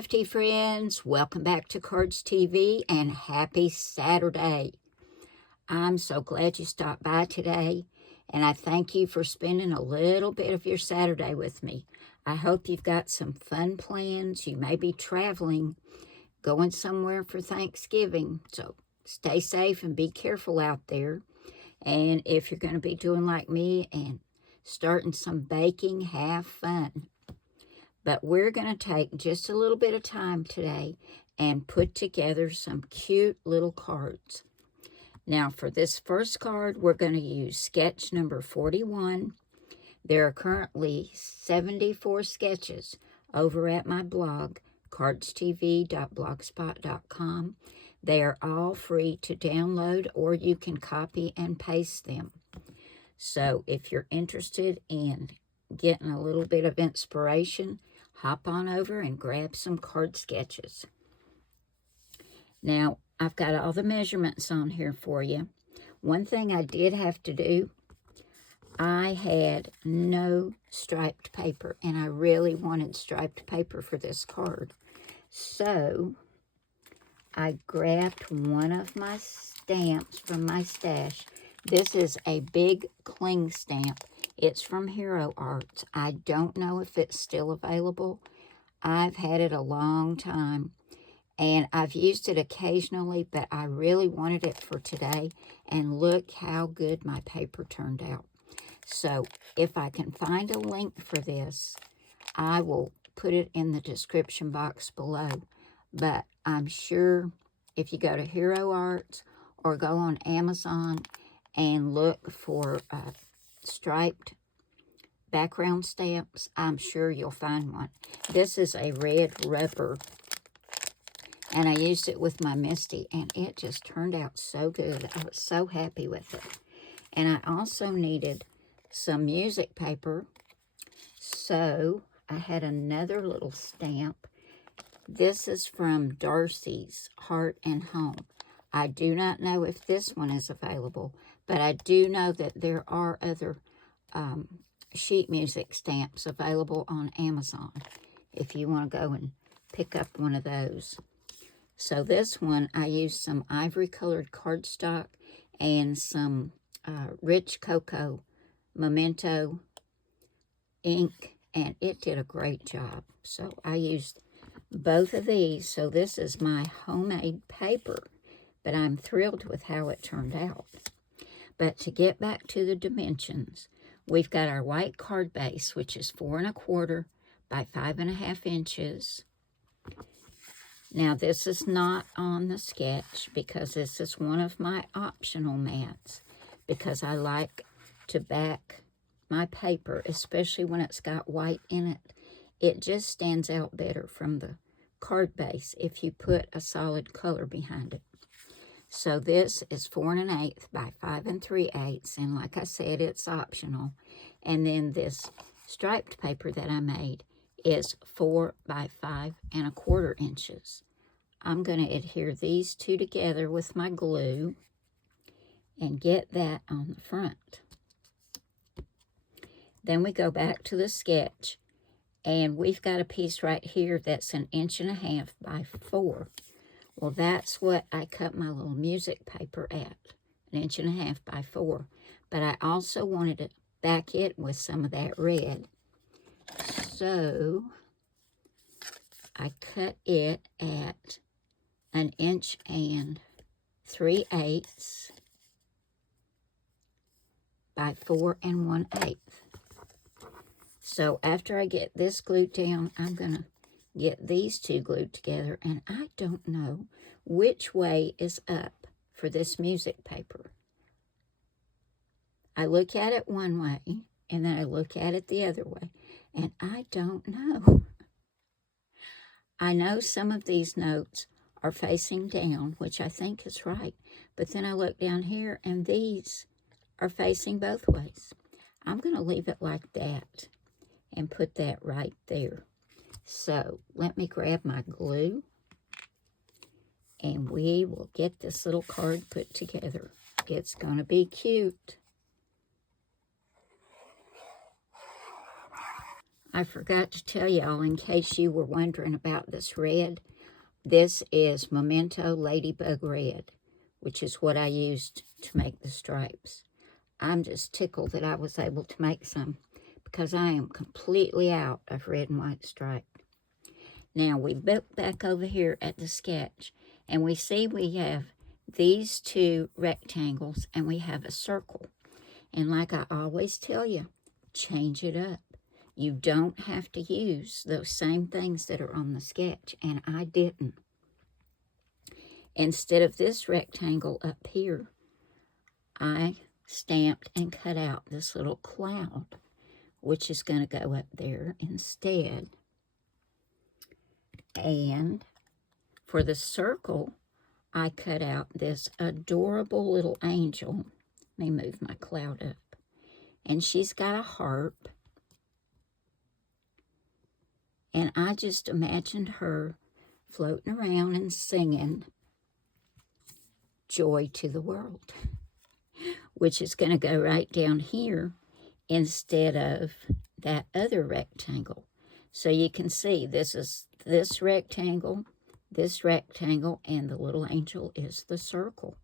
crafty friends, welcome back to Cardz TV and happy Saturday. I'm so glad you stopped by today, and I thank you for spending a little bit of your Saturday with me. I hope you've got some fun plans. You may be traveling, going somewhere for Thanksgiving, so stay safe and be careful out there. And if you're going to be doing like me and starting some baking, have fun. But we're going to take just a little bit of time today and put together some cute little cards. Now, for this first card, we're going to use sketch number 41. There are currently 74 sketches over at my blog, cardstv.blogspot.com. They are all free to download, or you can copy and paste them. So if you're interested in getting a little bit of inspiration, hop on over and grab some card sketches. Now, I've got all the measurements on here for you. One thing I did have to do, I had no striped paper, and I really wanted striped paper for this card. So, I grabbed one of my stamps from my stash. This is a big cling stamp. It's from Hero Arts. I don't know if it's still available. I've had it a long time, and I've used it occasionally, but I really wanted it for today, and look how good my paper turned out. So if I can find a link for this, I will put it in the description box below. But I'm sure if you go to Hero Arts or go on Amazon and look for striped background stamps, I'm sure you'll find one. This is a red rubber, and I used it with my Misty, and it just turned out so good. I was so happy with it. And I also needed some music paper, so I had another little stamp. This is from Darcy's Heart and Home. I do not know if this one is available, but I do know that there are other sheet music stamps available on Amazon if you want to go and pick up one of those. So this one, I used some ivory colored cardstock and some rich cocoa memento ink, and it did a great job. So I used both of these. So this is my homemade paper, but I'm thrilled with how it turned out. But to get back to the dimensions, we've got our white card base, which is 4 1/4 by 5 1/2 inches. Now, this is not on the sketch because this is one of my optional mats, because I like to back my paper, especially when it's got white in it. It just stands out better from the card base if you put a solid color behind it. So this is 4 1/8 by 5 3/8, and like I said, it's optional. And then this striped paper that I made is 4 by 5 1/4 inches. I'm going to adhere these two together with my glue and get that on the front. Then we go back to the sketch, and we've got a piece right here that's 1 1/2 by 4. Well, that's what I cut my little music paper at, 1 1/2 by 4. But I also wanted to back it with some of that red. So I cut it at 1 3/8 by 4 1/8. So after I get this glued down, I'm going to get these two glued together, and I don't know which way is up for this music paper. I look at it one way, and then I look at it the other way, and I don't know. I know some of these notes are facing down, which I think is right, but then I look down here, and these are facing both ways. I'm going to leave it like that and put that right there. So let me grab my glue, and we will get this little card put together. It's going to be cute. I forgot to tell y'all, in case you were wondering about this red, this is Memento Ladybug Red, which is what I used to make the stripes. I'm just tickled that I was able to make some, because I am completely out of red and white stripe. Now we look back over here at the sketch, and we see we have these two rectangles, and we have a circle. And like I always tell you, change it up. You don't have to use those same things that are on the sketch, and I didn't. Instead of this rectangle up here, I stamped and cut out this little cloud, which is going to go up there instead. And for the circle, I cut out this adorable little angel. Let me move my cloud up. And she's got a harp. And I just imagined her floating around and singing Joy to the World, which is going to go right down here instead of that other rectangle. So you can see this is this rectangle, and the little angel is the circle.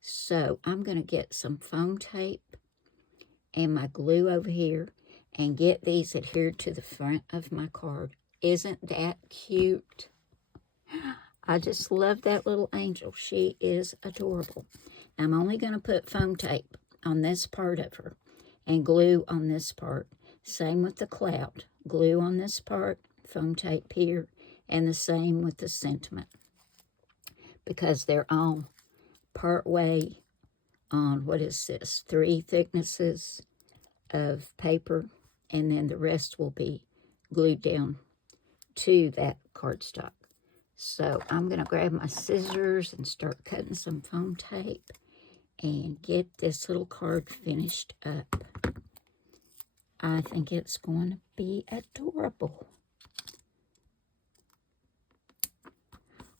So I'm going to get some foam tape and my glue over here and get these adhered to the front of my card. Isn't that cute? I just love that little angel. She is adorable. I'm only going to put foam tape on this part of her and glue on this part. Same with the cloud. Glue on this part, foam tape here, and the same with the sentiment, because they're all part way on, what is this, 3 thicknesses of paper, and then the rest will be glued down to that cardstock. So I'm going to grab my scissors and start cutting some foam tape and get this little card finished up. I think it's going to be adorable.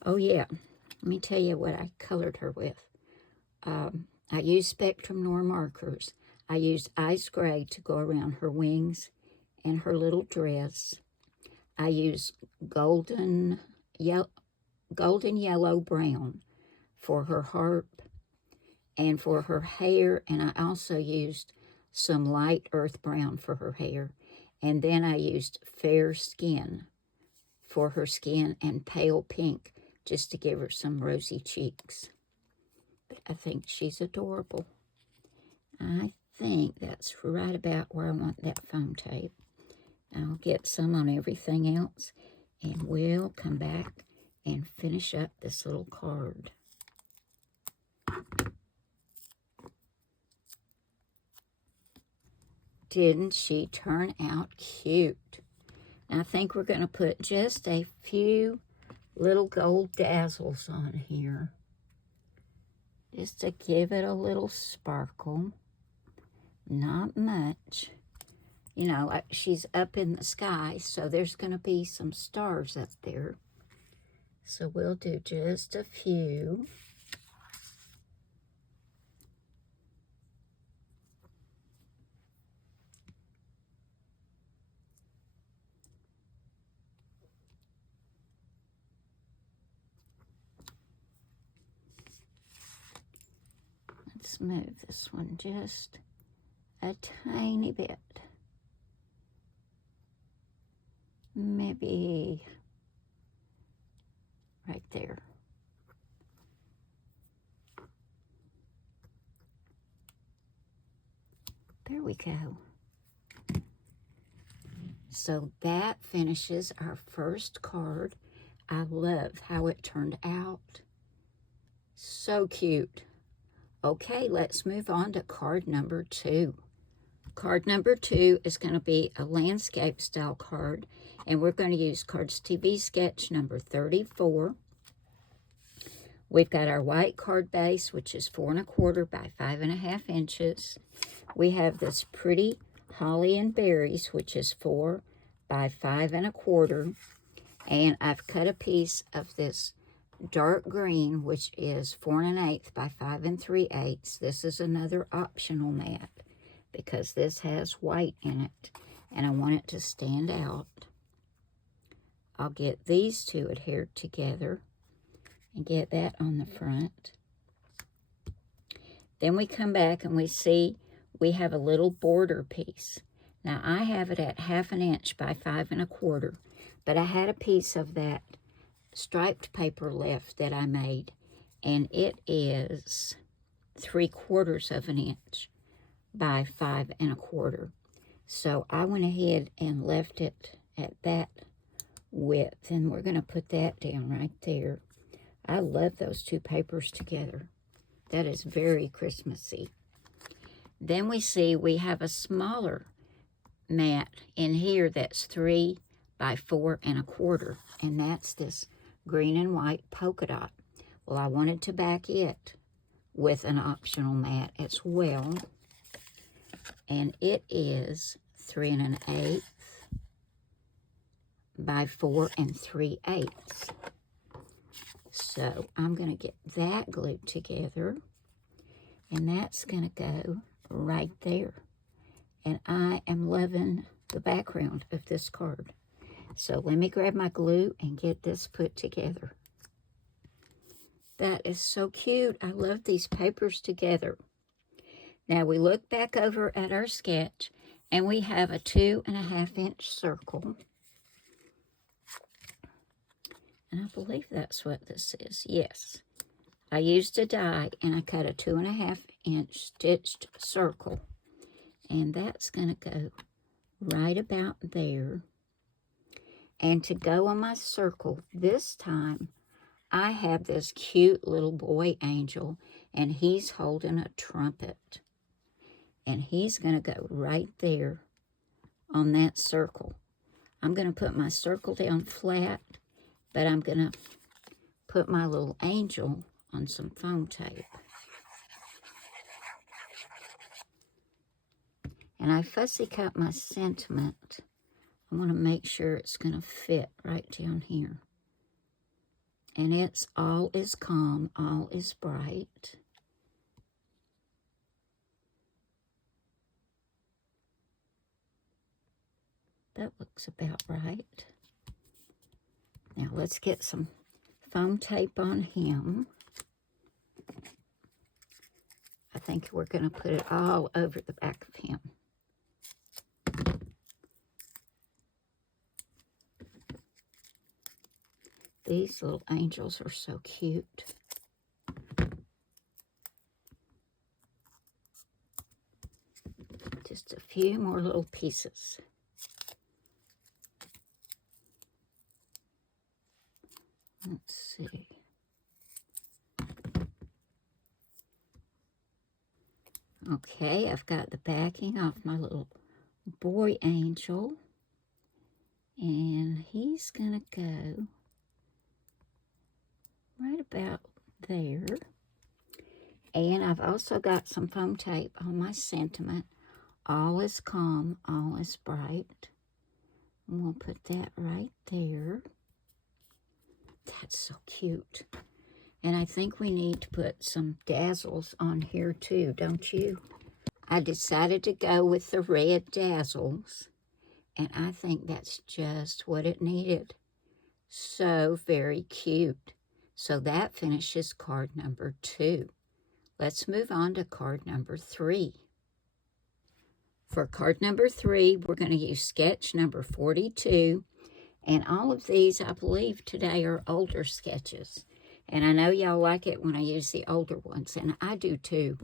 Oh yeah, let me tell you what I colored her with. I used Spectrum Noir markers. I used ice gray to go around her wings and her little dress. I used golden yellow brown for her harp and for her hair, and I also used some light earth brown for her hair, and then I used fair skin for her skin and pale pink just to give her some rosy cheeks. But I think she's adorable. I think that's right about where I want that foam tape. I'll get some on everything else, and we'll come back and finish up this little card. Didn't she turn out cute? I think we're going to put just a few little gold dazzles on here, just to give it a little sparkle. Not much. You know, like she's up in the sky, so there's going to be some stars up there. So we'll do just a few. Let's move this one just a tiny bit. Maybe right there. There we go. So that finishes our first card. I love how it turned out. So cute. Okay, let's move on to card number 2. Card number 2 is going to be a landscape style card, and we're going to use Cardz TV Sketch number 34. We've got our white card base, which is 4 1/4 by 5 1/2 inches. We have this pretty holly and berries, which is 4 by 5 1/4. And I've cut a piece of this dark green, which is 4 1/8 by 5 3/8. This is another optional mat because this has white in it. and I want it to stand out. I'll get these two adhered together and get that on the front. Then we come back and we see we have a little border piece. Now I have it at 1/2 inch by 5 1/4, but I had a piece of that striped paper left that I made, and it is 3/4 of an inch by 5 1/4. So I went ahead and left it at that width, and we're going to put that down right there. I love those two papers together. That is very Christmassy. Then we see we have a smaller mat in here that's 3 by 4 1/4, and that's this green and white polka dot. Well, I wanted to back it with an optional mat as well, and it is 3 1/8 by 4 3/8. So I'm going to get that glued together, and that's going to go right there. And I am loving the background of this card. So let me grab my glue and get this put together. That is so cute. I love these papers together. Now we look back over at our sketch, and we have a 2 1/2 inch circle. And I believe that's what this is. Yes. I used a die, and I cut a 2 1/2 inch stitched circle. And that's going to go right about there. And to go on my circle, this time, I have this cute little boy angel, and he's holding a trumpet. And he's going to go right there on that circle. I'm going to put my circle down flat, but I'm going to put my little angel on some foam tape. And I fussy cut my sentiment. I want to make sure it's going to fit right down here. And it's all is calm, all is bright. That looks about right. Now let's get some foam tape on him. I think we're going to put it all over the back of him. These little angels are so cute. Just a few more little pieces. Let's see. Okay, I've got the backing off my little boy angel. And he's going to go right about there. And I've also got some foam tape on my sentiment. All is calm, all is bright. And we'll put that right there. That's so cute. And I think we need to put some Dazzles on here too, don't you? I decided to go with the red Dazzles, and I think that's just what it needed. So very cute. So that finishes card number 2. Let's move on to card number 3. For card number 3, we're going to use sketch number 42. And all of these, I believe, today are older sketches. And I know y'all like it when I use the older ones, and I do too.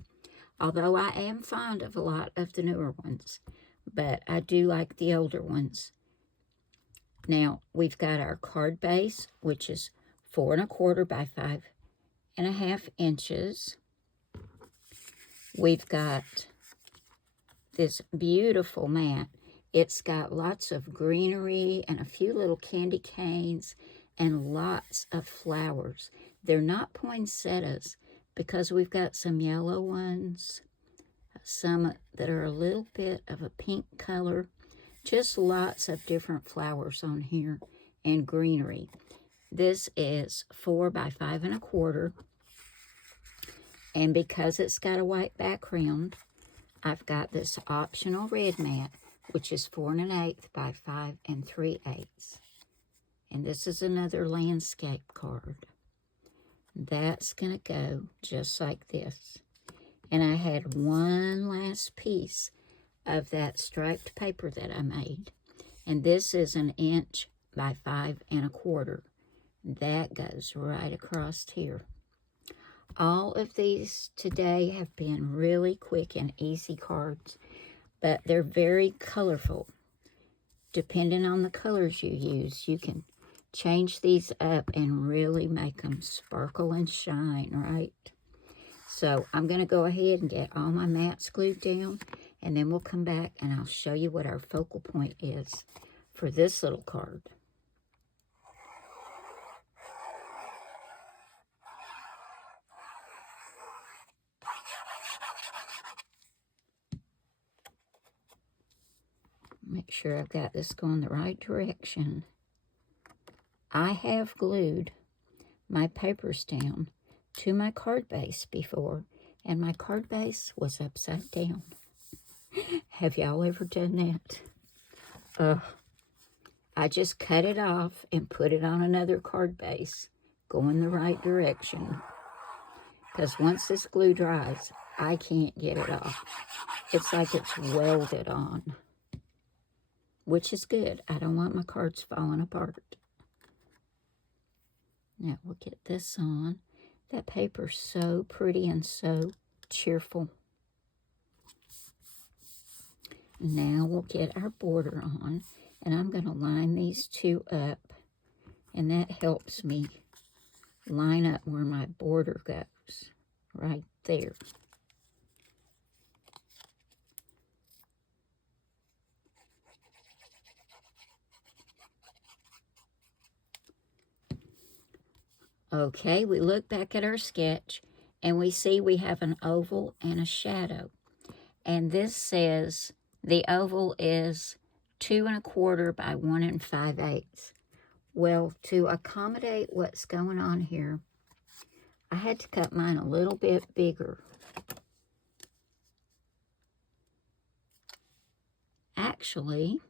Although I am fond of a lot of the newer ones, but I do like the older ones. Now, we've got our card base, which is 4 1/4 by 5 1/2 inches. We've got this beautiful mat. It's got lots of greenery and a few little candy canes and lots of flowers. They're not poinsettias because we've got some yellow ones, some that are a little bit of a pink color, just lots of different flowers on here and greenery. This is 4 by 5 1/4, and because it's got a white background, I've got this optional red mat, which is 4 1/8 by 5 3/8. And this is another landscape card. That's going to go just like this. And I had one last piece of that striped paper that I made. And this is 1 inch by 5 1/4. That goes right across here. All of these today have been really quick and easy cards, but they're very colorful. Depending on the colors you use, you can change these up and really make them sparkle and shine, right? So I'm going to go ahead and get all my mats glued down, and then we'll come back and I'll show you what our focal point is for this little card. Make sure I've got this going the right direction. I have glued my papers down to my card base before, and my card base was upside down. Have y'all ever done that? I just cut it off and put it on another card base, going the right direction. Because once this glue dries, I can't get it off. It's like it's welded on, which is good. I don't want my cards falling apart. Now we'll get this on. That paper's so pretty and so cheerful. Now we'll get our border on, and I'm going to line these two up, and that helps me line up where my border goes, right there. Okay, we look back at our sketch, and we see we have an oval and a shadow. And this says the oval is 2 1/4 by 1 5/8. Well, to accommodate what's going on here, I had to cut mine a little bit bigger. Actually,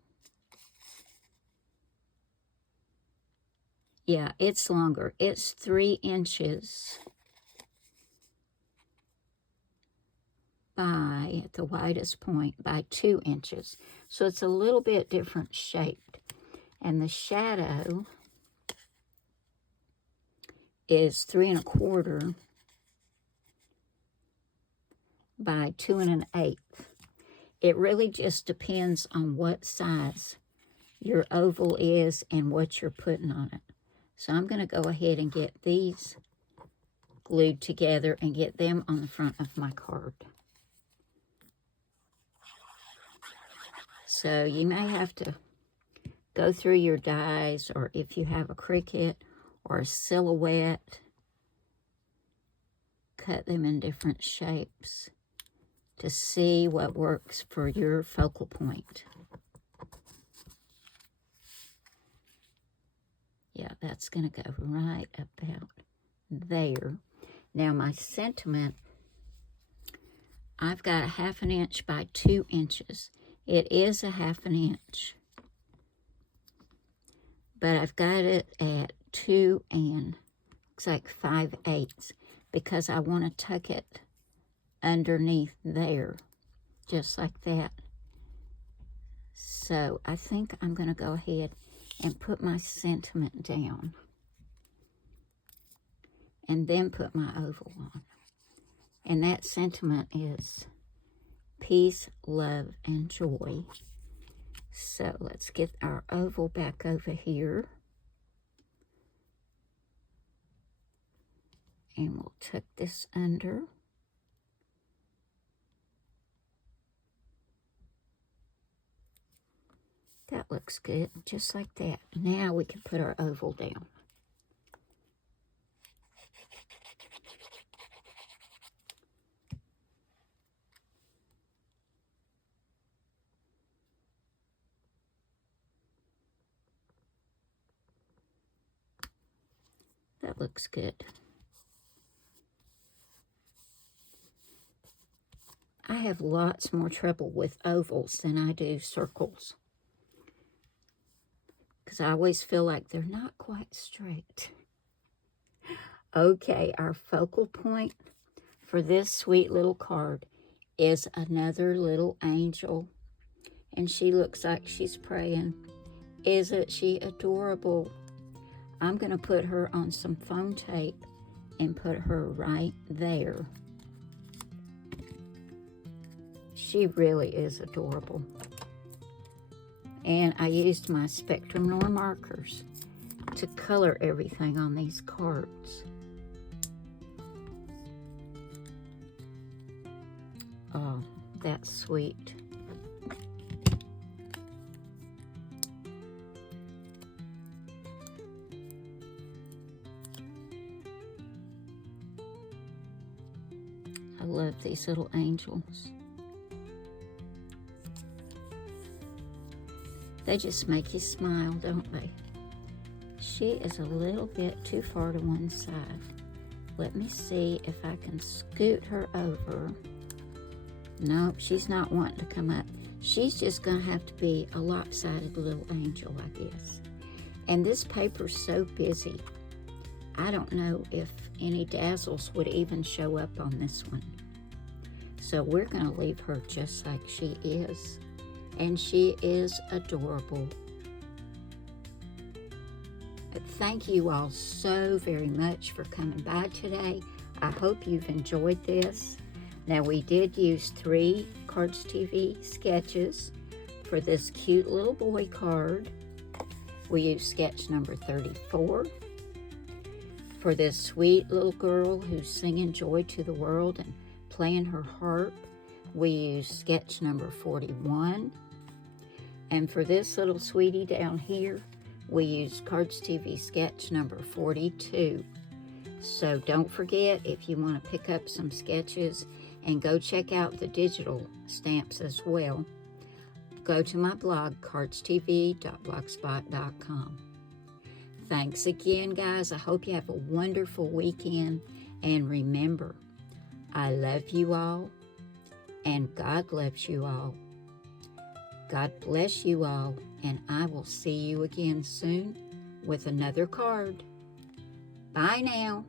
yeah, it's longer. It's 3 inches by, at the widest point, by 2 inches. So it's a little bit different shaped. And the shadow is 3 1/4 by 2 1/8. It really just depends on what size your oval is and what you're putting on it. So I'm going to go ahead and get these glued together and get them on the front of my card. So you may have to go through your dies, or if you have a Cricut or a silhouette, cut them in different shapes to see what works for your focal point. Yeah, that's going to go right about there. Now my sentiment, I've got 1/2 inch by 2 inches. It is 1/2 inch, but I've got it at 2 5/8 because I want to tuck it underneath there, just like that. So I think I'm going to go ahead and put my sentiment down, and then put my oval on. And that sentiment is peace, love, and joy. So let's get our oval back over here. And we'll tuck this under. That looks good, just like that. Now we can put our oval down. That looks good. I have lots more trouble with ovals than I do circles, because I always feel like they're not quite straight. Okay, our focal point for this sweet little card is another little angel, and she looks like she's praying. Isn't she adorable? I'm going to put her on some foam tape and put her right there. She really is adorable. And I used my Spectrum Noir markers to color everything on these cards. Oh, that's sweet. I love these little angels. They just make you smile, don't they? She is a little bit too far to one side. Let me see if I can scoot her over. Nope, she's not wanting to come up. She's just going to have to be a lopsided little angel, I guess. And this paper's so busy, I don't know if any Dazzles would even show up on this one. So we're going to leave her just like she is. And she is adorable. But thank you all so very much for coming by today. I hope you've enjoyed this. Now, we did use 3 Cardz TV Sketches for this cute little boy card. We used sketch number 34 for this sweet little girl who's singing Joy to the World and playing her harp. We used sketch number 41. And for this little sweetie down here, we used Cardz TV sketch number 42. So don't forget, if you want to pick up some sketches and go check out the digital stamps as well, go to my blog, cardztv.blogspot.com. Thanks again, guys. I hope you have a wonderful weekend. And remember, I love you all, and God loves you all. God bless you all, and I will see you again soon with another card. Bye now.